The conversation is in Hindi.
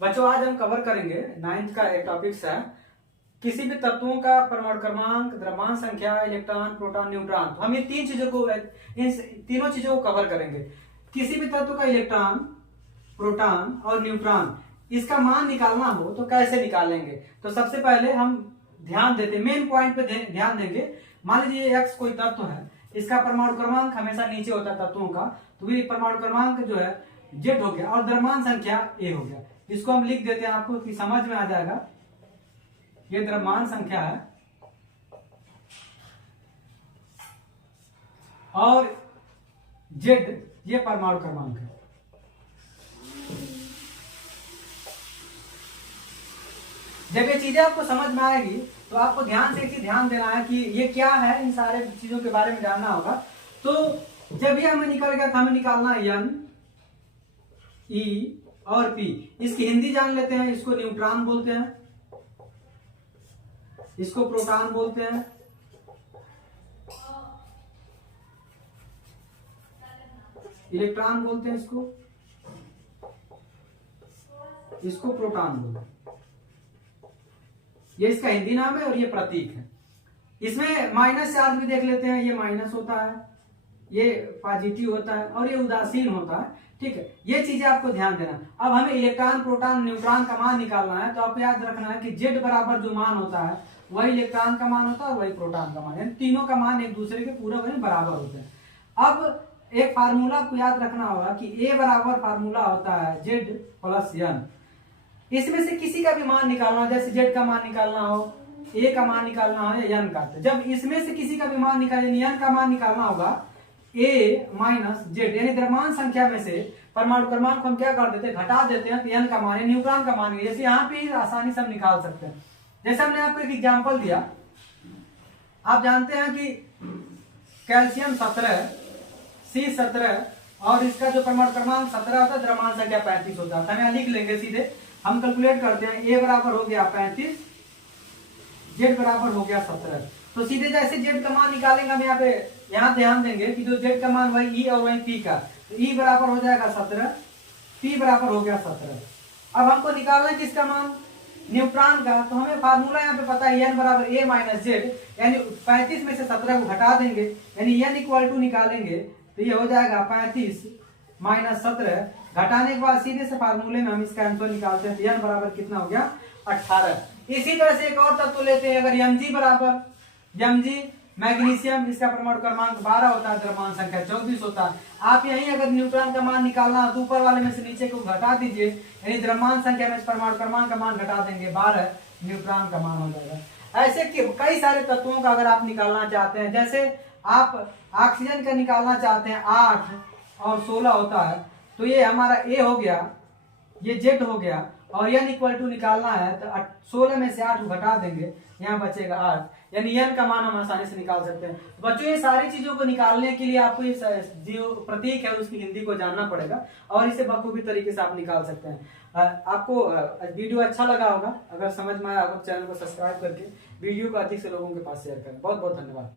बच्चों आज हम कवर करेंगे 9th का एक टॉपिक्स है किसी भी तत्वों का परमाणु क्रमांक, द्रव्यमान संख्या, इलेक्ट्रॉन, प्रोटॉन, न्यूट्रॉन। तो हम ये तीन चीजों को इन तीनों चीजों को कवर करेंगे। किसी भी तत्व का इलेक्ट्रॉन, प्रोटॉन और न्यूट्रॉन इसका मान निकालना हो तो कैसे निकालेंगे। तो सबसे पहले हम ध्यान देते मेन पॉइंट पे ध्यान देंगे। मान लीजिए एक्स कोई तत्व है, इसका परमाणु क्रमांक हमेशा नीचे होता है तत्वों का, तो ये परमाणु क्रमांक जो है जेड हो गया और द्रव्यमान संख्या ए हो गया। इसको हम लिख देते हैं आपको कि समझ में आ जाएगा। ये द्रव्यमान संख्या है और जेड ये परमाणु क्रमांक है। जब ये चीजें आपको समझ में आएगी तो आपको ध्यान से एक चीज ध्यान देना है कि ये क्या है, इन सारे चीजों के बारे में जानना होगा। तो जब ये हमें निकल गया था, हमें निकालना एन, ई और पी। इसकी हिंदी जान लेते हैं। इसको न्यूट्रॉन बोलते हैं, इसको प्रोटॉन बोलते हैं, इलेक्ट्रॉन बोलते हैं, इसको प्रोटॉन बोलते हैं। ये इसका हिंदी नाम है और ये प्रतीक है। इसमें माइनस चार्ज भी देख लेते हैं। ये माइनस होता है, ये पॉजिटिव होता है और ये उदासीन होता है। ठीक है, ये चीजें आपको ध्यान देना। अब हमें इलेक्ट्रॉन, प्रोटॉन, न्यूट्रॉन का मान निकालना है तो आपको याद रखना है कि जेड बराबर जो मान होता है वही इलेक्ट्रॉन का मान होता है और वही प्रोटॉन का मान, यानी तीनों का मान एक दूसरे के पूरा बराबर होते हैं। अब एक फार्मूला आपको याद रखना होगा कि ए बराबर फार्मूला होता है जेड प्लस एन। इसमें से किसी का भी मान निकालना हो, जैसे जेड का मान निकालना हो, ए का मान निकालना हो या एन का, तो जब इसमें से किसी का भी मान एन का मान निकालना होगा ए माइनस जेड, यानी द्रव्यमान संख्या में से परमाणु क्रमांक हम क्या कर देते हैं, घटा देते हैं, तो एन का मान न्यूट्रॉन का मान, जैसे यहाँ पे आसानी से हम निकाल सकते हैं। जैसे हमने आपको एक एग्जांपल दिया, आप जानते हैं कि कैल्शियम 17, C17 और इसका जो परमाणु क्रमांक 17 होता है, द्रव्यमान संख्या 35 होता है। हम यहाँ लिख लेंगे सीधे, हम कैलकुलेट करते हैं। ए बराबर हो गया 35, जेड बराबर हो गया 17। तो सीधे जैसे जेड का मान निकालेंगे हम यहाँ ध्यान देंगे कि जो जेड का मान वही ई और वही पी का, तो ई बराबर हो जाएगा 17, पी बराबर हो गया 17। अब हमको निकालना है किसका मान, न्यूट्रॉन का। तो हमें फार्मूला यहाँ पे पता है एन बराबर ए माइनस जेड, यानी 35 में से 17 को घटा देंगे, यानी एन इक्वल टू निकालेंगे तो ये हो जाएगा 35 माइनस 17। घटाने के बाद सीधे से फार्मूले में हम इसका आंसर निकालते हैं, तो एन बराबर कितना हो गया 18। इसी तरह से एक और तत्व लेते हैं, अगर एमजी बराबर एमजी मैग्नीशियम, इसका परमाणु क्रमांक 12 होता है, द्रव्यमान संख्या 24 होता है। आप यहीं अगर न्यूट्रॉन का मान निकालना हो तो ऊपर वाले में से नीचे को घटा दीजिए, यानी द्रव्यमान संख्या में परमाणु क्रमांक का मान घटा देंगे 12, न्यूट्रॉन का मान हो जाएगा। ऐसे कई सारे तत्वों का अगर आप निकालना चाहते हैं, जैसे आप ऑक्सीजन का निकालना चाहते हैं 8 और 16 होता है, तो ये हमारा ए हो गया, ये जेड हो गया और एन इक्वल टू निकालना है तो 16 में से 8 घटा देंगे, यहाँ बचेगा 8, यानी एन का मान हम आसानी से निकाल सकते हैं। बच्चों ये सारी चीजों को निकालने के लिए आपको ये जो प्रतीक है उसकी हिंदी को जानना पड़ेगा और इसे बखूबी तरीके से आप निकाल सकते हैं। आपको वीडियो अच्छा लगा होगा, अगर समझ में आया होगा चैनल को सब्सक्राइब करके वीडियो को अधिक से लोगों के पास शेयर करें। बहुत बहुत धन्यवाद।